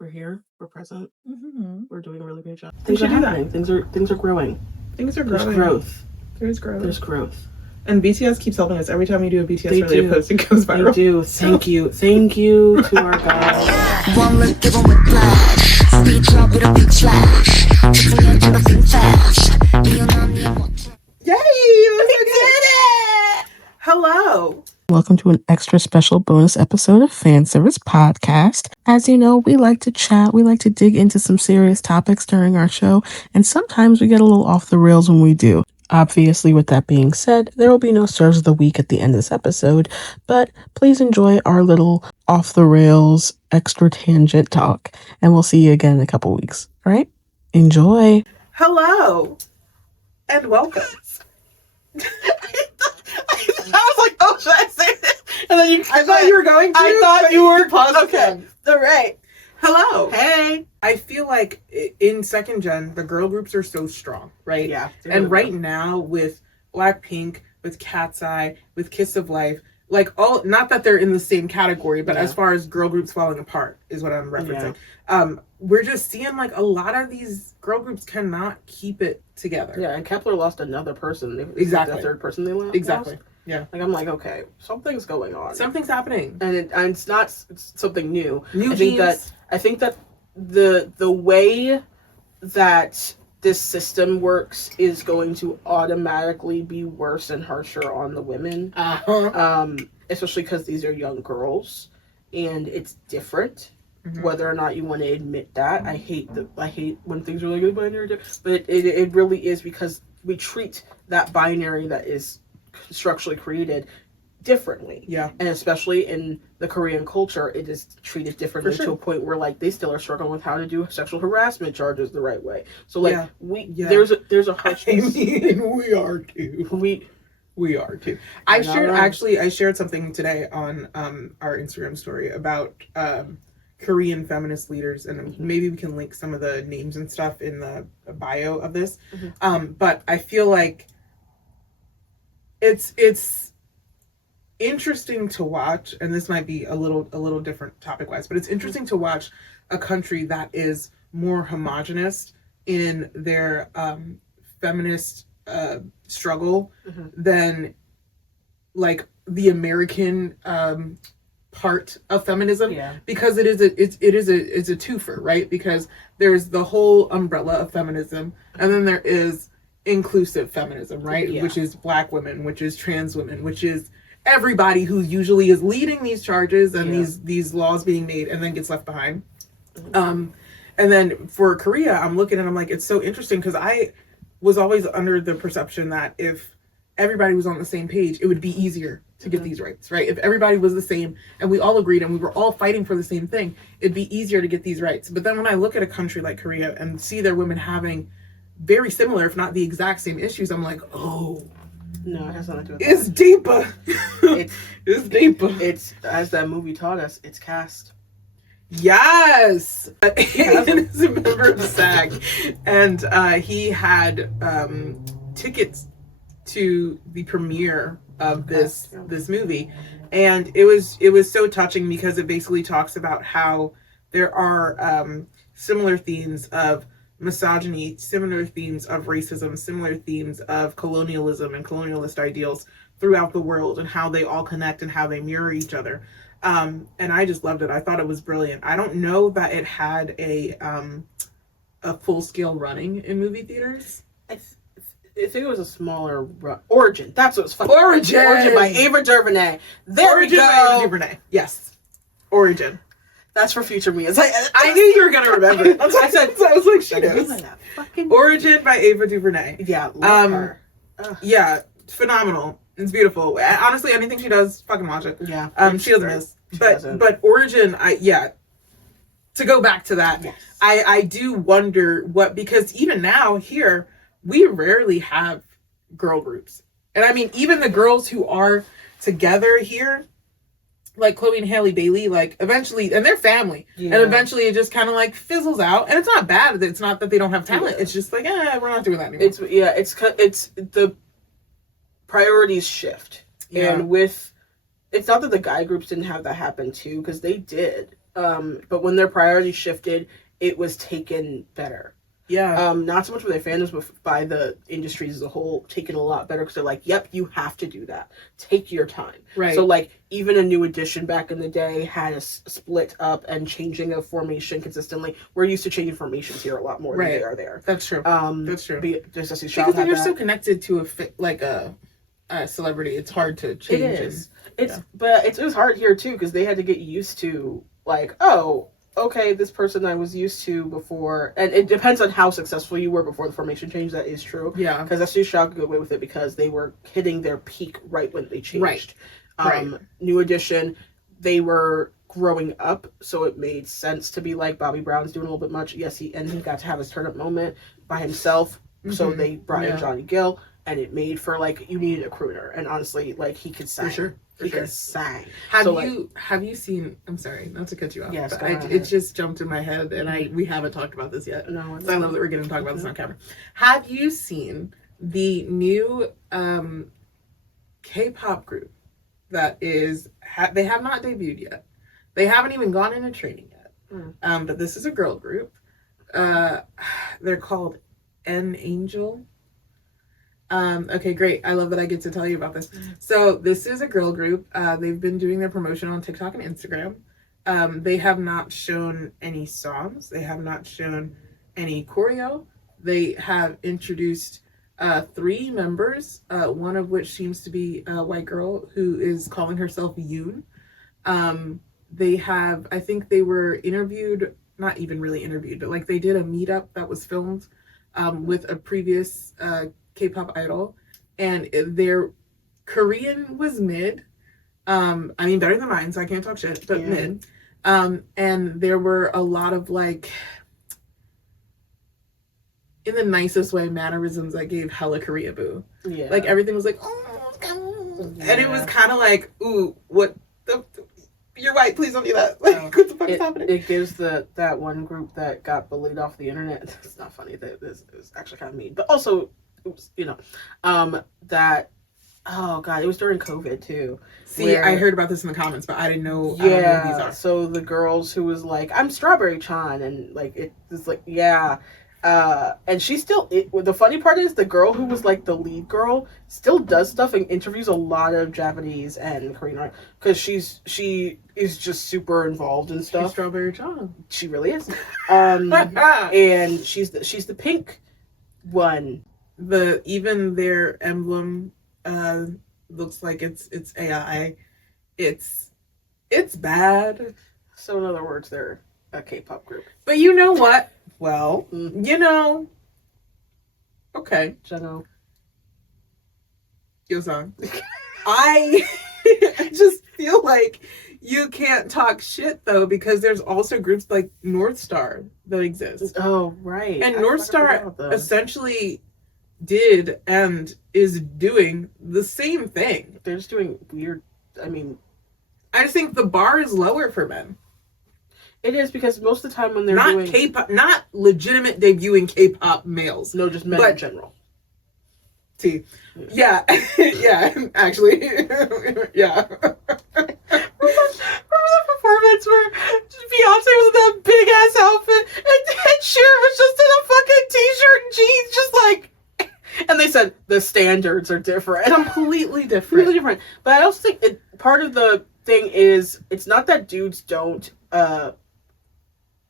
We're here. We're present. Mm-hmm. We're doing a really great job. Things are happening. Things are growing. Things are growing. There's growth. There's growth. There's growth. And BTS keeps helping us. Every time we do a BTS related post, it goes viral. They do. Thank you. Thank you to our God. One look, give 'em whiplash. Speed drop with a big flash. To the thing fast. Yay! We did it! Hello. Welcome to an extra special bonus episode of fanSERVice podcast. As you know, we like to chat. We like to dig into some serious topics during our show. And sometimes we get a little off the rails when we do. Obviously, with that being said, there will be no serves of the week at the end of this episode, but please enjoy our little off the rails extra tangent talk, and we'll see you again in a couple weeks. All right? Enjoy. Hello. And welcome. I was like, oh, should I say this? And then I thought you were going to. I thought you were positive. Okay. All right. Hello. Hey. I feel like in second gen, the girl groups are so strong, right? Yeah. And right now with Blackpink, with Cat's Eye, with Kiss of Life, like all, not that they're in the same category, but as far as girl groups falling apart is what I'm referencing. Yeah. We're just seeing like a lot of these girl groups cannot keep it together. Yeah, and Kepler lost another person. Exactly. The third person they lost. Exactly. Yeah. Like, I'm like, okay, something's going on. Something's happening. And it's not something new. New I think that the way that this system works is going to automatically be worse and harsher on the women. Especially because these are young girls and it's different. Mm-hmm. Whether or not you want to admit that. I hate when things are like a binary, but it really is, because we treat that binary that is structurally created differently. Yeah. And especially in the Korean culture, it is treated differently to a point where like they still are struggling with how to do sexual harassment charges the right way. So like there's a harshness. I mean, we are too. We are too. I shared something today on our Instagram story about Korean feminist leaders, and maybe we can link some of the names and stuff in the bio of this. Mm-hmm. But I feel like it's interesting to watch, and this might be a little different topic wise, but it's interesting to watch a country that is more homogenous in their feminist struggle than like the American part of feminism, because it is a twofer, right? Because there's the whole umbrella of feminism, and then there is inclusive feminism, right? Which is Black women, which is trans women, which is everybody who usually is leading these charges and these laws being made and then gets left behind. And then for Korea, I'm looking and I'm like, it's so interesting, because I was always under the perception that if everybody was on the same page, it would be easier to get these rights, right? If everybody was the same and we all agreed and we were all fighting for the same thing, it'd be easier to get these rights. But then when I look at a country like Korea and see their women having very similar, if not the exact same issues, I'm like, oh, no, it has nothing to do with it's deeper. It's deeper. It's, as that movie taught us, it's caste. Yes. Aiden is a member of SAG, and he had tickets to the premiere of this movie, and it was so touching, because it basically talks about how there are similar themes of misogyny, similar themes of racism, similar themes of colonialism and colonialist ideals throughout the world, and how they all connect and how they mirror each other. And I just loved it. I thought it was brilliant. I don't know that it had a full scale running in movie theaters. I think it was a smaller Origin. That's what it's fucking Origin by Ava DuVernay. Origin by Ava DuVernay. Yes. Origin. That's for future me. It's like, I knew you were gonna remember it. I was like, she knows. Origin by Ava DuVernay. Yeah, love her. Yeah, phenomenal. It's beautiful. Honestly, anything she does, fucking watch it. Yeah. She doesn't miss. But Origin, to go back to that, yes. I do wonder because even now here, we rarely have girl groups. And I mean, even the girls who are together here, like Chloe and Hailey Bailey, like eventually, and they're family, and eventually it just kind of like fizzles out. And it's not bad. It's not that they don't have talent. It's just like, we're not doing that anymore. It's the priorities shift. And it's not that the guy groups didn't have that happen too, because they did. but when their priorities shifted, it was taken better. Yeah. Not so much by their fandoms, but by the industries as a whole, taken a lot better because they're like, yep, you have to do that. Take your time. Right. So, like, even a New Edition back in the day had a split up and changing of formation consistently. We're used to changing formations here a lot more than they are there. That's true. That's true. Because then you're so connected to a celebrity, it's hard to change. It is. But it was hard here too because they had to get used to, like, oh, okay, this person I was used to before, and it depends on how successful you were before the formation change. That is true. Yeah. Because SC Shock got away with it because they were hitting their peak right when they changed. Right. New Edition, they were growing up, so it made sense to be like Bobby Brown's doing a little bit much. Yes, he got to have his turn up moment by himself. Mm-hmm. So they brought in Johnny Gill, and it made for, like, you needed a crooner, and honestly, like, he could sing. For sure. He could sing. Have you seen? I'm sorry, not to cut you off. Yes, but it just jumped in my head, and we haven't talked about this yet. No, so I love that we're going to talk about this on camera. Have you seen the new K-pop group that is? They have not debuted yet. They haven't even gone into training yet. But this is a girl group. They're called N Angel. Okay, great. I love that I get to tell you about this. So this is a girl group. They've been doing their promotion on TikTok and Instagram. They have not shown any songs. They have not shown any choreo. They have introduced 3 members, one of which seems to be a white girl who is calling herself Yoon. They have, I think they were interviewed, not even really interviewed, but like they did a meetup that was filmed with a previous K-pop idol, and their Korean was mid. I mean, better than mine, so I can't talk shit, but mid. And there were a lot of, like, in the nicest way, mannerisms that gave hella Korea boo. Yeah. Like, everything was like, oh, and it was kind of like, ooh, what the... You're white, please don't do that. Like, what the fuck is happening? It gives that one group that got bullied off the internet. It's not funny. This is actually kind of mean. But also, oops, that, oh God, it was during COVID too. See, I heard about this in the comments, but I didn't know. Yeah. I don't know who these are. So the girls who was like, I'm Strawberry Chan, and like, it's like, yeah. And she still, the funny part is the girl who was like the lead girl still does stuff and interviews a lot of Japanese and Korean art because she is just super involved in stuff. She's Strawberry Chan. She really is. And she's the pink one. Even their emblem looks like it's AI. It's bad. So in other words, they're a K-pop group. But you know what? Well, okay. Jeno. Yo-san. I just feel like you can't talk shit, though, because there's also groups like North Star that exist. Oh, right. And North Star essentially did and is doing the same thing. They're just doing weird, I just think the bar is lower for men. It is because most of the time when they're not doing... K-pop, not legitimate debuting K-pop males. No, just men in general. See. Yeah. Yeah, actually. Yeah. Remember the performance where Beyonce was in that big ass outfit and Sheeran was just in a fucking t-shirt and jeans, just like... And they said the standards are different. Completely different. Completely different. But I also think part of the thing is, it's not that dudes don't...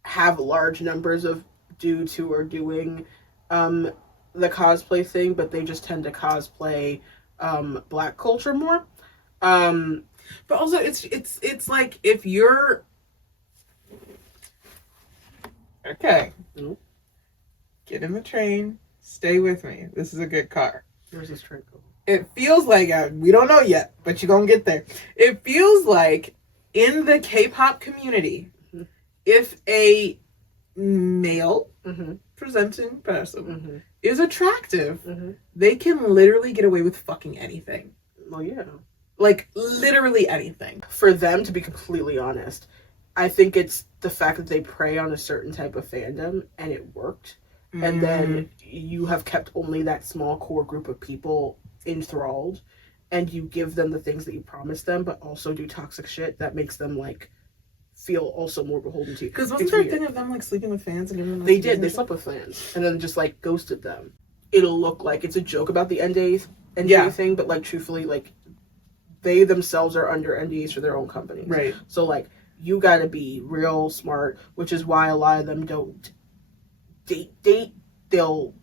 have large numbers of dudes who are doing the cosplay thing, but they just tend to cosplay black culture more. But also it's like if you're okay, get in the train, stay with me. This is a good car. Where's this train going? It feels like we don't know yet, but you're gonna get there. It feels like in the K-pop community, if a male presenting person is attractive, they can literally get away with fucking anything. Well, yeah. Like, literally anything. For them, to be completely honest, I think it's the fact that they prey on a certain type of fandom, and it worked. And then you have kept only that small core group of people enthralled, and you give them the things that you promised them, but also do toxic shit that makes them, like, feel also more beholden to you. Because wasn't there a thing of them like sleeping with fans and everyone? They did. They slept with fans and then just like ghosted them. It'll look like it's a joke about the NDA thing, but like truthfully, like they themselves are under NDAs for their own companies. Right. So like you got to be real smart, which is why a lot of them don't date. They'll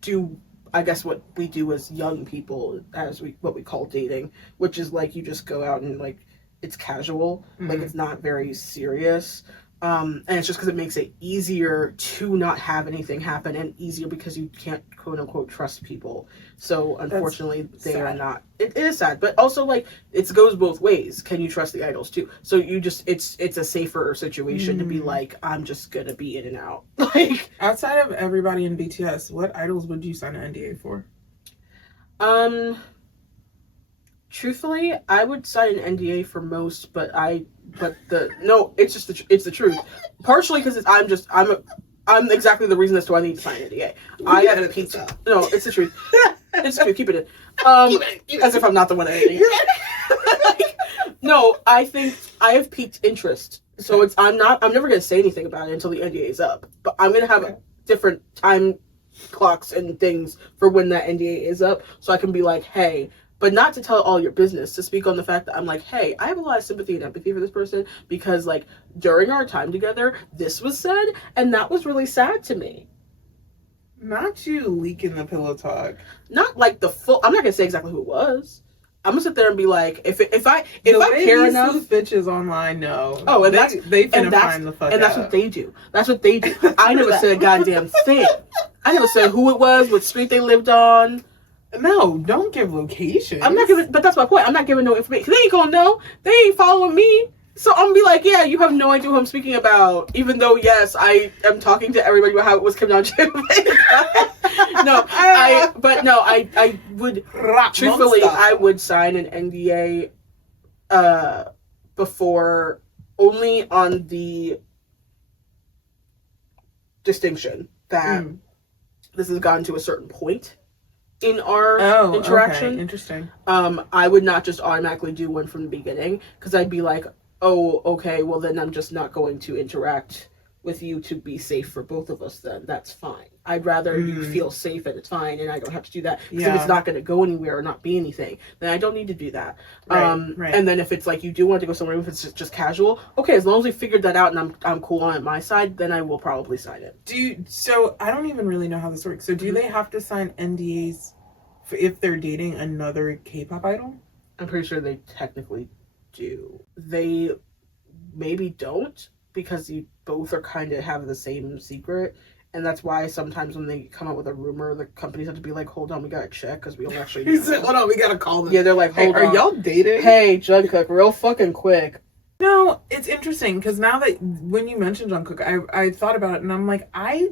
do, I guess, what we do as young people, as what we call dating, which is like you just go out and like it's casual, like it's not very serious. And it's just because it makes it easier to not have anything happen, and easier because you can't quote unquote trust people. So unfortunately, they are not. It is sad, but also like it goes both ways. Can you trust the idols too? So you just it's a safer situation to be like, I'm just gonna be in and out. Like outside of everybody in BTS, what idols would you sign an NDA for? Truthfully, I would sign an NDA for most, it's it's the truth. Partially because I'm exactly the reason as to why I need to sign an NDA. No, it's the truth. It's the truth. Keep it in. As if I'm not the one editing it. No, I think I have piqued interest. So I'm never gonna say anything about it until the NDA is up. But I'm gonna have different time clocks and things for when that NDA is up, so I can be like, hey. But not to tell all your business, to speak on the fact that I'm like, hey, I have a lot of sympathy and empathy for this person because, like, during our time together, this was said, and that was really sad to me. Not you leaking the pillow talk. Not like the full. I'm not gonna say exactly who it was. I'm gonna sit there and be like, if I care enough, bitches online know. Oh, and they finna find the fuck and that's out. What they do. That's what they do. I never said a goddamn thing. I never said who it was, what street they lived on. No, don't give location. I'm not giving, but that's my point. I'm not giving no information. They ain't gonna know. They ain't following me. So I'm gonna be like, yeah, you have no idea who I'm speaking about. Even though, yes, I am talking to everybody about how it was Kim Jong-un. I would, truthfully, I would sign an NDA before, only on the distinction that this has gotten to a certain point in our interaction. Okay. Interesting. I would not just automatically do one from the beginning, because I'd be like, oh, okay, well then I'm just not going to interact with you to be safe for both of us then. That's fine. I'd rather you feel safe and it's fine and I don't have to do that. Because if it's not going to go anywhere or not be anything, then I don't need to do that. Right. And then if it's like you do want to go somewhere, if it's just casual, okay, as long as we figured that out and I'm cool on my side, then I will probably sign it. So I don't even really know how this works. So do they have to sign NDAs if they're dating another K-pop idol? I'm pretty sure they technically do. They maybe don't, because you both are kind of have the same secret, and that's why sometimes when they come out with a rumor, the companies have to be like, hold on, we gotta check, because we don't actually know. He said, hold on, we gotta call them. Yeah, they're like, hold on. Are y'all dating? Hey, Jungkook, real fucking quick. No, it's interesting, because now that, when you mentioned Jungkook, I thought about it, and I'm like, I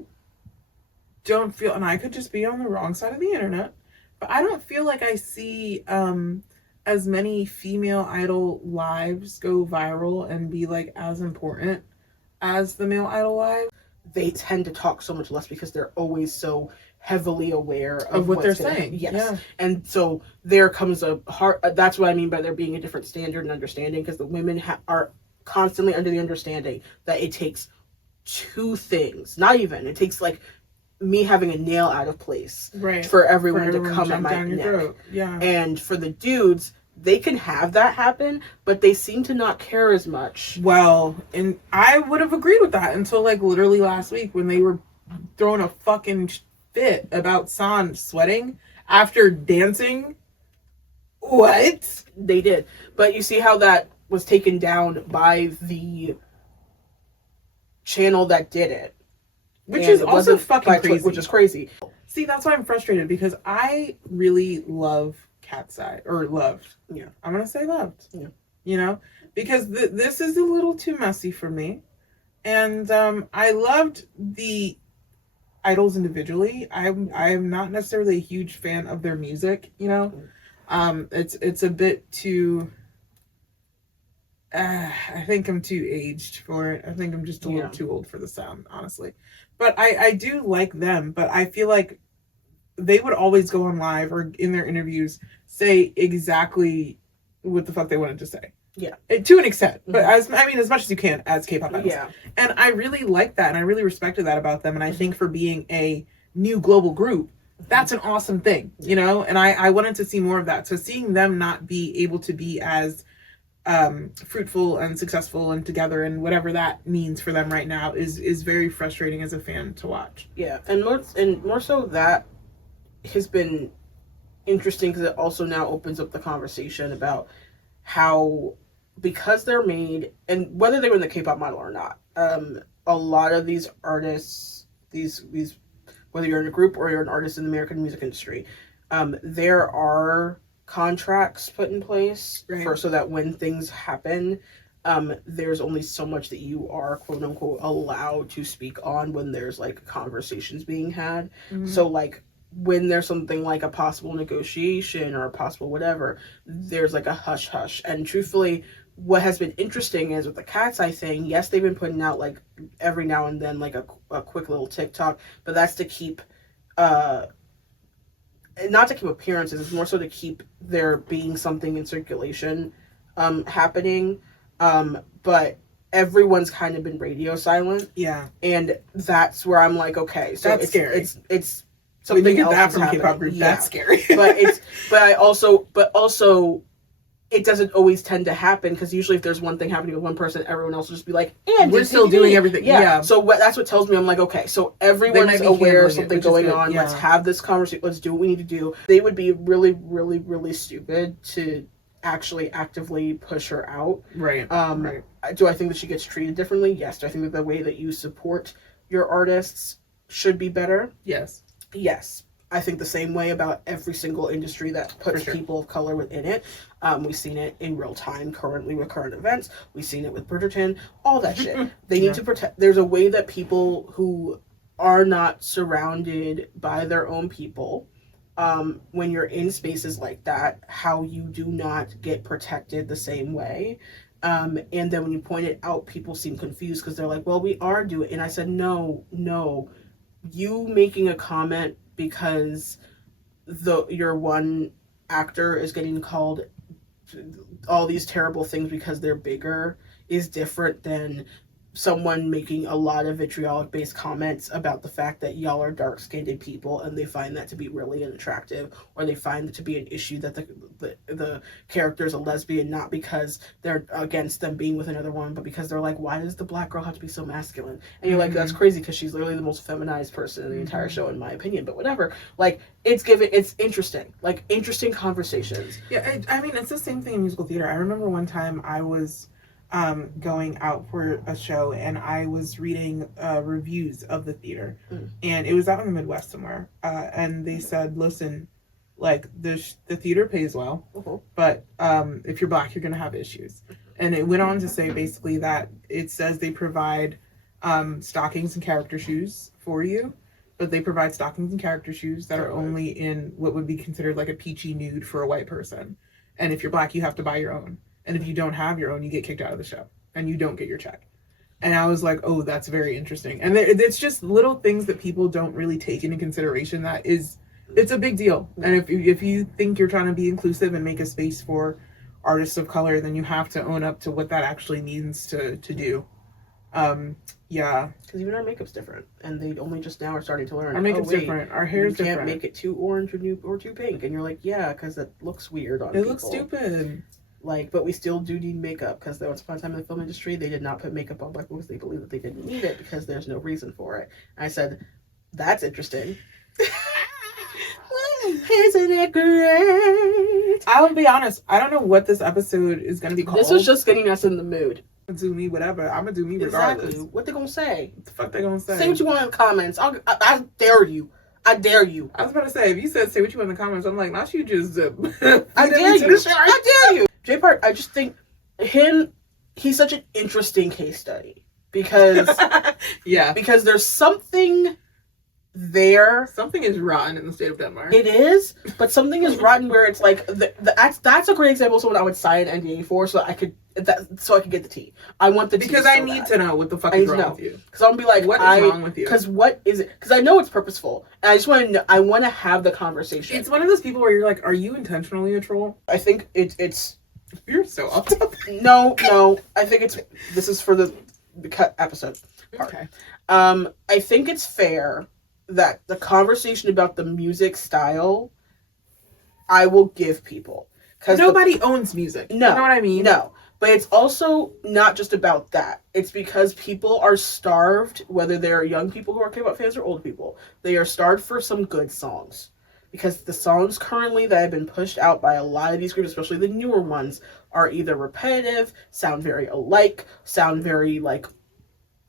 don't feel, and I could just be on the wrong side of the internet, but I don't feel like I see as many female idol lives go viral and be like as important as the male idol live. They tend to talk so much less because they're always so heavily aware of what they're saying. Yes. Yeah. And so there comes a hard, that's what I mean by there being a different standard and understanding, because the women are constantly under the understanding that it takes two things, not even, it takes like me having a nail out of place for everyone to come at my neck. Throat. Yeah. And for the dudes, they can have that happen, but they seem to not care as much. Well, and I would have agreed with that until like literally last week when they were throwing a fucking fit about San sweating after dancing. What? They did. But you see how that was taken down by the channel that did it. Which is also fucking crazy. Which is crazy. See, that's why I'm frustrated, because I really love Cat's Eye, or loved. Yeah. I'm going to say loved. Yeah. You know? Because this is a little too messy for me. And I loved the idols individually. I'm not necessarily a huge fan of their music, you know? It's a bit too... I think I'm too aged for it. I think I'm just a little too old for the sound, honestly. But I do like them, but I feel like they would always go on live or in their interviews say exactly what the fuck they wanted to say. Yeah. To an extent, but as much as you can as K-pop idols. Yeah. And I really like that, and I really respected that about them. And I think for being a new global group, that's an awesome thing, you know. And I wanted to see more of that. So seeing them not be able to be as fruitful and successful and together and whatever that means for them right now is very frustrating as a fan to watch. Yeah, and more so that has been interesting because it also now opens up the conversation about how, because they're made, and whether they were in the K-pop model or not, a lot of these artists, these whether you're in a group or you're an artist in the American music industry, there are contracts put in place so that when things happen, there's only so much that you are quote unquote allowed to speak on when there's like conversations being had. So like when there's something like a possible negotiation or a possible whatever, there's like a hush hush. And truthfully, what has been interesting is with the Cat's Eye thing, yes, they've been putting out like every now and then like a quick little TikTok, but that's to keep not to keep appearances, it's more so to keep there being something in circulation happening. But everyone's kind of been radio silent. Yeah. And that's where I'm like, okay, so that's scary. It's something when you get else that from K-pop group, that's scary. but also it doesn't always tend to happen, because usually if there's one thing happening with one person, everyone else will just be like, and we're still doing everything. Yeah. So that's what tells me, I'm like, okay, so everyone's aware of something going on. Yeah. Let's have this conversation. Let's do what we need to do. They would be really, really, really stupid to actually actively push her out. Right. Do I think that she gets treated differently? Yes. Do I think that the way that you support your artists should be better? Yes. I think the same way about every single industry that puts people of color within it. We've seen it in real time currently with current events. We've seen it with Bridgerton, all that shit. They need to protect. There's a way that people who are not surrounded by their own people, when you're in spaces like that, how you do not get protected the same way. And then when you point it out, people seem confused because they're like, well, we are doing it. And I said, no. You making a comment because your one actor is getting called all these terrible things because they're bigger is different than someone making a lot of vitriolic based comments about the fact that y'all are dark skinned people and they find that to be really unattractive, or they find it to be an issue that the character is a lesbian, not because they're against them being with another woman, but because they're like, why does the black girl have to be so masculine? And you're like, that's crazy because she's literally the most feminized person in the entire show, in my opinion, but whatever. Like, it's interesting, like interesting conversations. Yeah, I mean, it's the same thing in musical theater. I remember one time I was going out for a show and I was reading reviews of the theater, and it was out in the Midwest somewhere, and they said, listen, like the theater pays well, but if you're black, you're gonna have issues. And it went on to say basically that it says they provide stockings and character shoes for you, but they provide stockings and character shoes that are only in what would be considered like a peachy nude for a white person, and if you're black, you have to buy your own. And if you don't have your own, you get kicked out of the show and you don't get your check. And I was like, oh, that's very interesting. And it's just little things that people don't really take into consideration. It's a big deal. And if you think you're trying to be inclusive and make a space for artists of color, then you have to own up to what that actually means to do. Yeah. Because even our makeup's different. And they only just now are starting to learn. Our makeup's different. Our hair's different. You can't make it too orange or too pink. And you're like, yeah, because it looks weird on people. It looks stupid. Like, but we still do need makeup, because there was a time in the film industry they did not put makeup on black people because they believed that they didn't need it because there's no reason for it. And I said, that's interesting. Isn't it great? I'll be honest, I don't know what this episode is going to be called. This was just getting us in the mood. Do me whatever. I'm going to do me regardless. Exactly. What they going to say? What the fuck they going to say? Say what you want in the comments. I dare you. I dare you. I was about to say, if you said say what you want in the comments, I'm like, not you just... I dare you. I dare you. J Park, I just think he's such an interesting case study because because there's something there. Something is rotten in the state of Denmark. It is, but something is rotten where it's like that's a great example of someone I would sign an NDA for, so I could get the tea. I want the tea because I need to know what the fuck is wrong with you. Because I'm gonna be like, what is wrong with you? Because what is it? Because I know it's purposeful, and I just want to know. I want to have the conversation. It's one of those people where you're like, are you intentionally a troll? I think it's You're so off topic. No, I think this is for the cut episode part. Okay. I think it's fair that the conversation about the music style, I will give people. Because nobody owns music. No. You know what I mean? No. But it's also not just about that. It's because people are starved, whether they're young people who are K-pop fans or old people. They are starved for some good songs. Because the songs currently that have been pushed out by a lot of these groups, especially the newer ones, are either repetitive, sound very alike, sound very, like,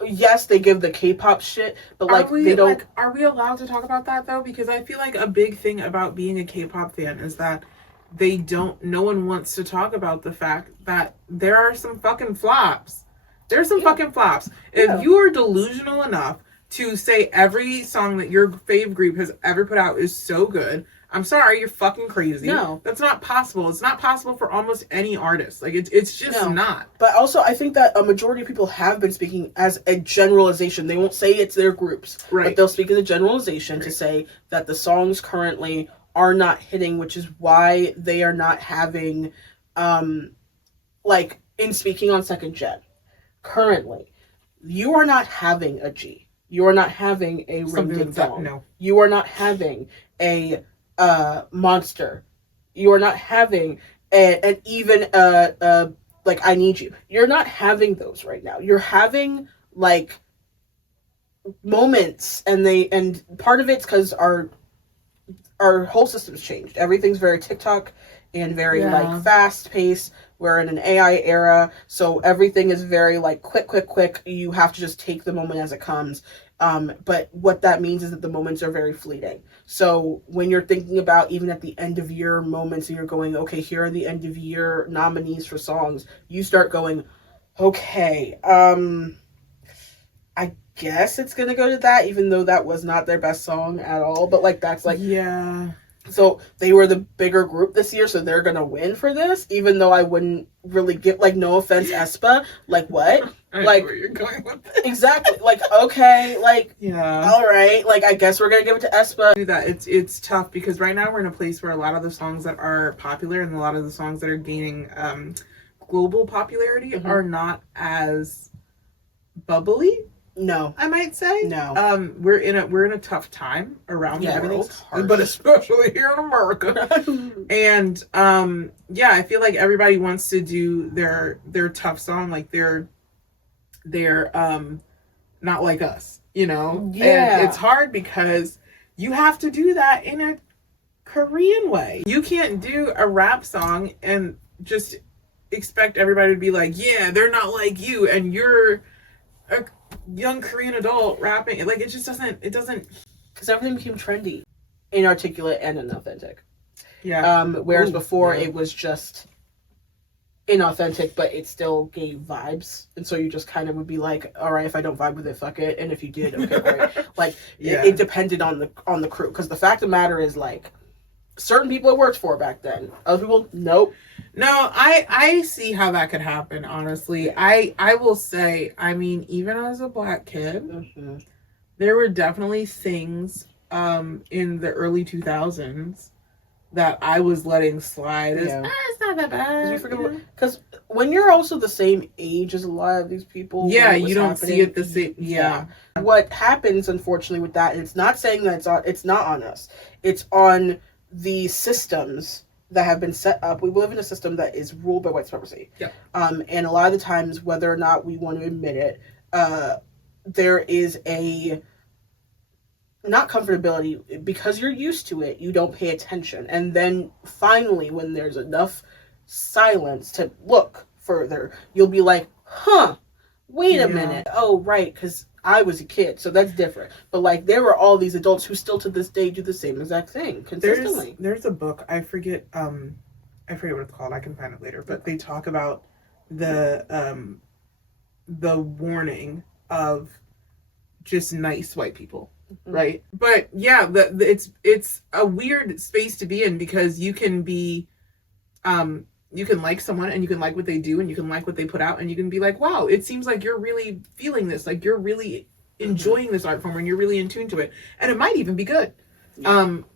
yes, they give the K-pop shit, but, like, they don't... Like, are we allowed to talk about that, though? Because I feel like a big thing about being a K-pop fan is that no one wants to talk about the fact that there are some fucking flops. There's some fucking flops. If you are delusional enough to say every song that your fave group has ever put out is so good, I'm sorry, you're fucking crazy. No. That's not possible. It's not possible for almost any artist. Like, it's just not. But also, I think that a majority of people have been speaking as a generalization. They won't say it's their groups, right, but they'll speak as a generalization to say that the songs currently are not hitting, which is why they are not having, like, in speaking on second gen, currently, you are not having a G. You are not having a Ring Ding Dong. No. You are not having a Monster. You are not having even like I Need You. You're not having those right now. You're having, like, moments, and part of it's because our whole system's changed. Everything's very TikTok and very like fast paced. We're in an AI era, so everything is very like quick. You have to just take the moment as it comes. But what that means is that the moments are very fleeting. So when you're thinking about even at the end of year moments and you're going, okay, here are the end of year nominees for songs, you start going, okay, I guess it's gonna go to that, even though that was not their best song at all. But like that's like so they were the bigger group this year, so they're gonna win for this, even though I wouldn't really get, like, no offense, aespa, like what? I like know where you're going with this. Exactly. Like, okay, like all right, like I guess we're gonna give it to aespa. Do that. It's tough because right now we're in a place where a lot of the songs that are popular and a lot of the songs that are gaining global popularity are not as bubbly. No, I might say no. We're in a tough time around the world, harsh. but especially here in America. And I feel like everybody wants to do their tough song, like they're not like us, you know. Yeah, and it's hard because you have to do that in a Korean way. You can't do a rap song and just expect everybody to be like, yeah, they're not like you, and you're a young Korean adult rapping. Like, it just doesn't, because everything became trendy, inarticulate and inauthentic. Whereas before it was just inauthentic, but it still gave vibes, and so you just kind of would be like, all right, if I don't vibe with it, fuck it, and if you did, okay, great. Like it depended on the crew, because the fact of the matter is, like, certain people it worked for back then, other people nope. No, I see how that could happen, honestly. I will say, I mean, even as a Black kid, there were definitely things in the early 2000s that I was letting slide as, it's not that bad. Because when you're also the same age as a lot of these people, you don't see it the same. What happens, unfortunately, with that, and it's not saying that it's not on us. It's on the systems that have been set up. We live in a system that is ruled by white supremacy. And a lot of the times, whether or not we want to admit it, there is a not comfortability, because you're used to it, you don't pay attention. And then finally, when there's enough silence to look further, you'll be like, wait a minute. Oh, right, because I was a kid, so that's different. But, like, there were all these adults who still to this day do the same exact thing consistently. There's a book, I forget what it's called, I can find it later, but they talk about the warning of just nice white people. Right. But yeah, it's a weird space to be in, because you can be you can like someone and you can like what they do and you can like what they put out and you can be like, wow, it seems like you're really feeling this, like you're really enjoying this art form and you're really in tune to it, and it might even be good.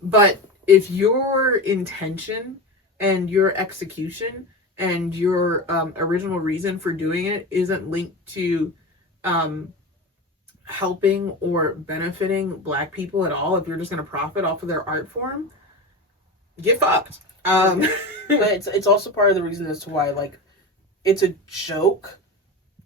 But if your intention and your execution and your original reason for doing it isn't linked to helping or benefiting Black people at all, if you're just going to profit off of their art form, get fucked. But it's also part of the reason as to why, like, it's a joke,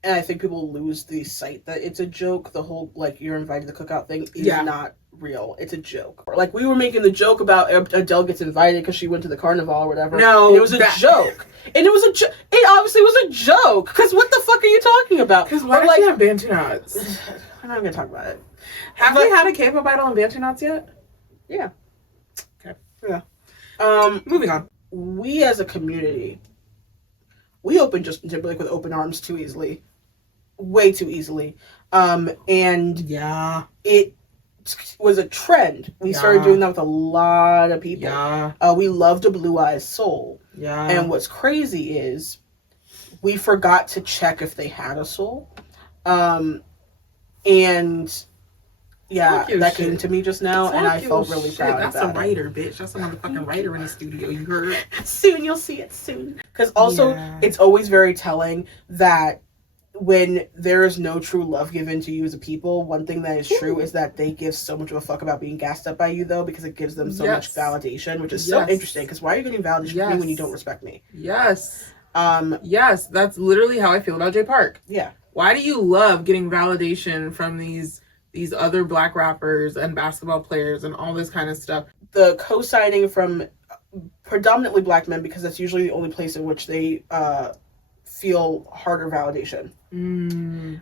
and I think people lose the sight that it's a joke. The whole, like, you're invited to the cookout thing is not real. It's a joke. Like, we were making the joke about Adele gets invited because she went to the carnival or whatever. No, and it was a joke. And it was it obviously was a joke. Because what the fuck are you talking about? Because why does she have Bantu knots? I'm not going to talk about it. Have we had a K-pop idol in Bantu knots yet? Yeah. Okay. Yeah. Moving on. We as a community, we open Justin Timberlake with open arms too easily. Way too easily. And it was a trend. We started doing that with a lot of people. We loved a Blue Eyes Soul. And what's crazy is we forgot to check if they had a soul. And that came to me just now, and I felt really proud That's about a writer, bitch. That's a motherfucking writer in the studio. You heard? Soon, you'll see it soon. Because also, it's always very telling that when there is no true love given to you as a people, one thing that is true is that they give so much of a fuck about being gassed up by you, though, because it gives them so much validation, which is so interesting. Because why are you getting validation from me when you don't respect me? Yes, that's literally how I feel about Jay Park. Yeah. Why do you love getting validation from these other Black rappers and basketball players and all this kind of stuff? The co-signing from predominantly Black men, because that's usually the only place in which they feel harder validation. And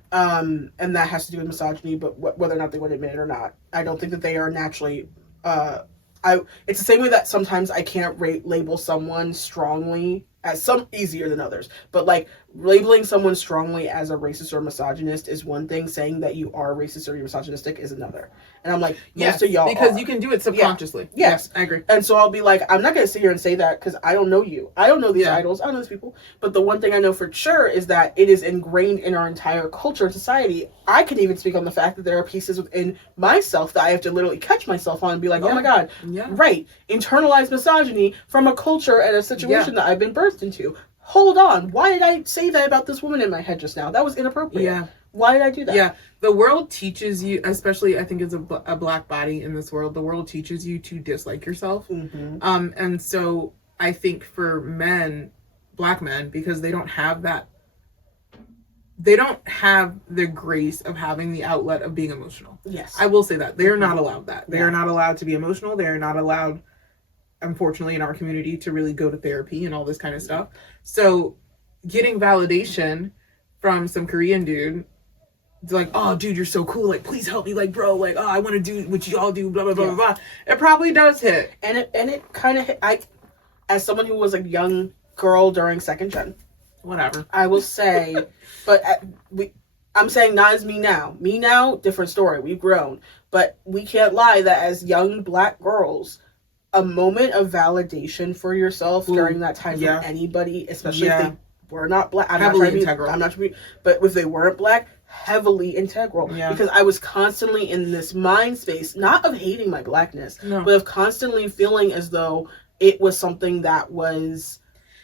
that has to do with misogyny, but whether or not they want to admit it or not. I don't think that they are naturally... it's the same way that sometimes I can't label someone strongly as some easier than others, but like labeling someone strongly as a racist or misogynist is one thing, saying that you are racist or you're misogynistic is another. And I'm like, most of y'all because are. You can do it subconsciously. Yes, I agree. And so I'll be like, I'm not going to sit here and say that because I don't know you. I don't know these idols. I don't know these people. But the one thing I know for sure is that it is ingrained in our entire culture and society. I can even speak on the fact that there are pieces within myself that I have to literally catch myself on and be like, oh my God, right. Internalized misogyny from a culture and a situation that I've been birthed into. Hold on. Why did I say that about this woman in my head just now? That was inappropriate. Yeah. Why did I do that? Yeah. The world teaches you, especially I think as a Black body in this world, the world teaches you to dislike yourself. And so I think for men, Black men, because they don't have that, they don't have the grace of having the outlet of being emotional. Yes. I will say that. They are not allowed that. They are not allowed to be emotional. They are not allowed, unfortunately, in our community to really go to therapy and all this kind of stuff. So getting validation from some Korean dude, it's like, oh, dude, you're so cool. Like, please help me. Like, bro, like, oh, I want to do what you all do, blah, blah, blah, blah, blah. It probably does hit. And it kind of hit. As someone who was a young girl during second gen, whatever, I will say, but I'm saying not as me now. Me now, different story. We've grown. But we can't lie that as young Black girls, a moment of validation for yourself during that time from anybody, especially if they were not Black. I'm not trying to be, but if they weren't Black, heavily integral. Because I was constantly in this mind space, not of hating my Blackness, but of constantly feeling as though it was something that was...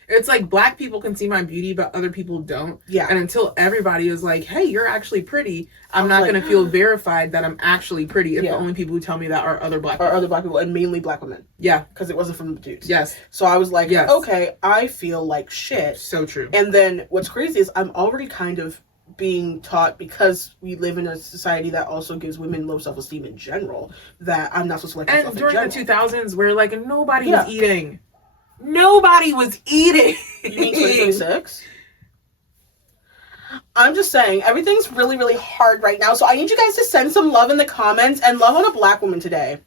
It's like Black people can see my beauty, but other people don't. Yeah. And until everybody is like, hey, you're actually pretty, I'm not going to feel verified that I'm actually pretty if the only people who tell me that are other Black people. Or other Black people, and mainly Black women. Yeah. Because it wasn't from the dudes. Yes. So I was like, okay, I feel like shit. So true. And then what's crazy is I'm already kind of being taught, because we live in a society that also gives women low self-esteem in general, that I'm not supposed to like myself in general. And during the 2000s, where like nobody was eating. Nobody was eating. You mean 2026? I'm just saying, everything's really, really hard right now. So I need you guys to send some love in the comments, and love on a Black woman today.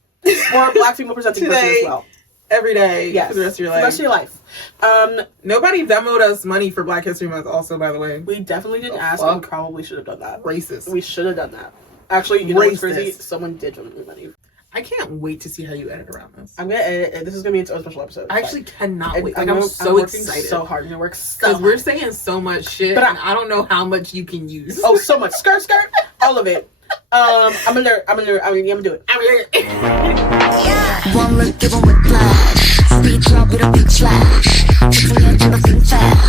Or a Black female presenting person as well. Every day. Yes. For the rest of your life. For the rest of your life. Nobody Venmoed us money for Black History Month also, by the way. We definitely didn't ask. We probably should have done that. Racist. We should have done that. Actually, you know what's crazy? Someone did donate me money. I can't wait to see how you edit around this. I'm gonna edit it. This is gonna be its own special episode. I actually cannot wait. Like, I'm so working excited. So hard. I'm gonna work so hard. Because we're saying so much shit, but I don't know how much you can use. Oh, so much. Skirt. All of it. I'm gonna do it. One look, give 'em whiplash. Speed drop with a big flash. Took me into the fast.